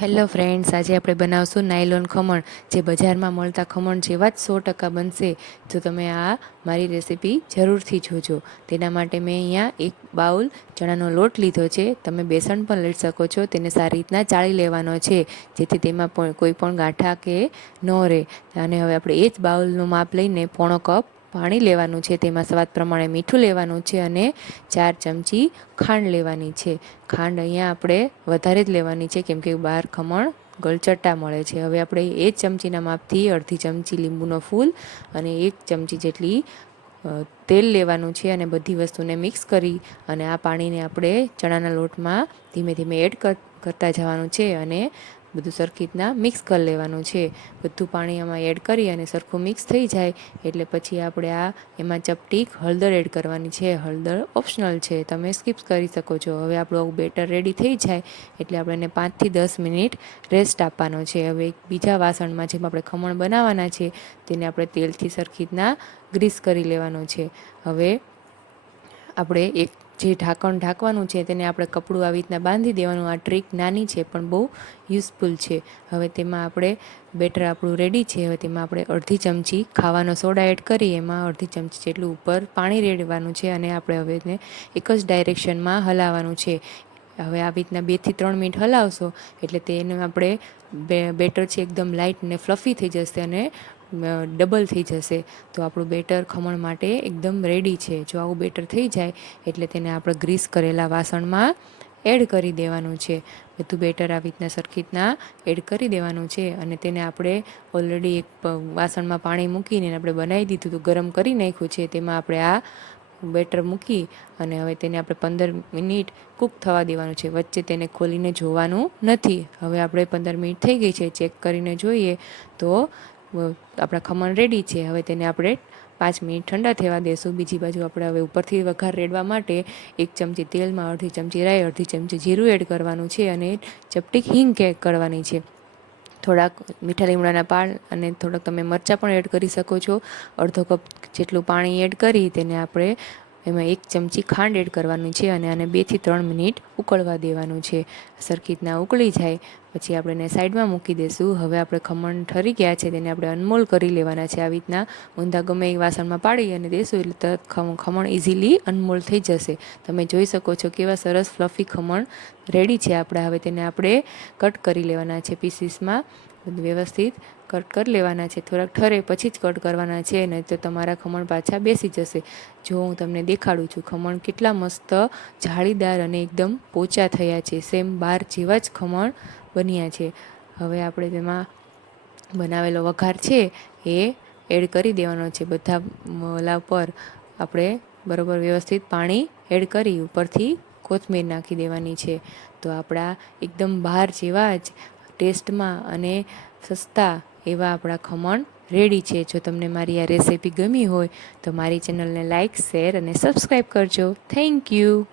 Hello friends, આજે આપણે બનાવશું નાયલોન ખમણ, જે બજારમાં મળતા ખમણ જેવા જ 100% બનશે. તો તમે આ મારી રેસીપી જરૂરથી જોજો. તેના માટે મેં અહીંયા એક બાઉલ ચણાનો લોટ લીધો છે. તમે બેસન પણ લઈ શકો છો. તેને સારી રીતના ચાળી લેવાનો છે, જેથી તેમાં પણ કોઈ પણ ગાંઠા કે ન રહે. અને હવે આપણે એ જ બાઉલનું માપ લઈને પોણો કપ પાણી લેવાનું છે. તેમાં સ્વાદ પ્રમાણે મીઠું લેવાનું છે અને 4 ચમચી ખાંડ લેવાની છે. ખાંડ અહીંયા આપણે વધારે જ લેવાની છે, કેમ કે બહાર ખમણ ગળચટ્ટા મળે છે. હવે આપણે એ જ ચમચીના માપથી અડધી ચમચી લીંબુનો ફૂલ અને 1 ચમચી જેટલી તેલ લેવાનું છે અને બધી વસ્તુને મિક્સ કરી અને આ પાણીને આપણે ચણાના લોટમાં ધીમે ધીમે એડ કરતા જવાનું છે અને બધું સરખી રીતના મિક્સ કરી લેવાનું છે. બધું પાણી આમાં એડ કરી અને સરખું મિક્સ થઈ જાય એટલે પછી આપણે એમાં ચપટીક હળદર એડ કરવાની છે. હળદર ઓપ્શનલ છે, તમે સ્કીપ કરી શકો છો. હવે આપણું બેટર રેડી થઈ જાય એટલે આપણે એને 5 થી 10 મિનિટ રેસ્ટ આપવાનો છે. હવે એક બીજા વાસણમાં જેમ આપણે ખમણ બનાવવાના છે તેને આપણે તેલથી સરખી રીતના ગ્રીસ કરી લેવાનું છે. હવે આપણે એક જે ઢાંકણ ઢાંકવાનું છે તેને આપણે કપડું આવી રીતના બાંધી દેવાનું. આ ટ્રીક નાની છે પણ બહુ યુઝફુલ છે. હવે તેમાં આપણે બેટર આપણું રેડી છે. હવે તેમાં આપણે અડધી ચમચી ખાવાનો સોડા એડ કરી એમાં અડધી ચમચી જેટલું ઉપર પાણી રેડવાનું છે અને આપણે હવે એને એક જ ડાયરેક્શનમાં હલાવવાનું છે. હવે આવી રીતના 2 થી 3 મિનિટ હલાવશો એટલે તેને આપણે બેટર છે એકદમ લાઇટ અને ફ્લફી થઈ જશે અને ડબલ થઈ જશે. તો આપણું બેટર ખમણ માટે એકદમ રેડી છે. જો આવું બેટર થઈ જાય એટલે તેને આપણે ગ્રીસ કરેલા વાસણમાં એડ કરી દેવાનું છે. બધું બેટર આવી રીતના સરખી રીતના એડ કરી દેવાનું છે અને તેને આપણે ઓલરેડી એક વાસણમાં પાણી મૂકીને આપણે બનાવી દીધું હતું, ગરમ કરી નાખ્યું છે. તેમાં આપણે આ બેટર મૂકી અને હવે તેને આપણે 15 મિનિટ કૂક થવા દેવાનું છે. વચ્ચે તેને ખોલીને જોવાનું નથી. હવે આપણે 15 મિનિટ થઈ ગઈ છે, ચેક કરીને જોઈએ તો આપણા ખમણ રેડી છે. હવે તેને આપણે 5 મિનિટ ઠંડા થવા દેશું. બીજી બાજુ આપણે હવે ઉપરથી વઘાર રેડવા માટે 1 ચમચી તેલમાં અડધી ચમચી રાઈ, અડધી ચમચી જીરું એડ કરવાનું છે અને ચપટીક હિંગ એડ કરવાની છે. થોડાક મીઠા લીમડાના પાન અને થોડાક તમે મરચાં પણ એડ કરી શકો છો. અડધો કપ જેટલું પાણી એડ કરી તેને આપણે એમાં 1 ચમચી ખાંડ એડ કરવાની છે અને આને 2 થી 3 મિનિટ ઉકળવા દેવાનું છે. સરખી રીતના ઉકળી જાય પછી આપણે એને સાઈડમાં મૂકી દઈશું. હવે આપણે ખમણ ઠરી ગયા છે તેને આપણે અનમોલ કરી લેવાના છે. આવી રીતના ઊંધા ગમે એ વાસણમાં પાડી અને દેશું એટલે તરત ખમણ ઇઝીલી અનમોલ થઈ જશે. તમે જોઈ શકો છો કેવા સરસ ફ્લફી ખમણ રેડી છે આપણા. હવે તેને આપણે કટ કરી લેવાના છે પીસીસમાં. વ્યવસ્થિત કટ કરી લેવાના છે. થોડાક ઠરે પછી જ કટ કરવાના છે, નહીં તો તમારા ખમણ પાછા બેસી જશે. જો હું તમને દેખાડું છું ખમણ કેટલા મસ્ત જાળીદાર અને એકદમ પોચા થયા છે. સેમ બાર જેવા જ ખમણ બન્યા છે. હવે આપણે તેમાં બનાવેલો વઘાર છે એ એડ કરી દેવાનો છે. બધા ઓલા પર આપણે બરાબર વ્યવસ્થિત પાણી એડ કરી ઉપરથી કોથમીર નાખી દેવાની છે. તો આપણા એકદમ બહાર જેવા જ ટેસ્ટમાં અને સસ્તા એવા આપણા ખમણ રેડી છે. જો તમને મારી આ રેસીપી ગમી હોય તો મારી ચેનલને લાઇક, શેર અને સબસ્ક્રાઈબ કરજો. Thank you.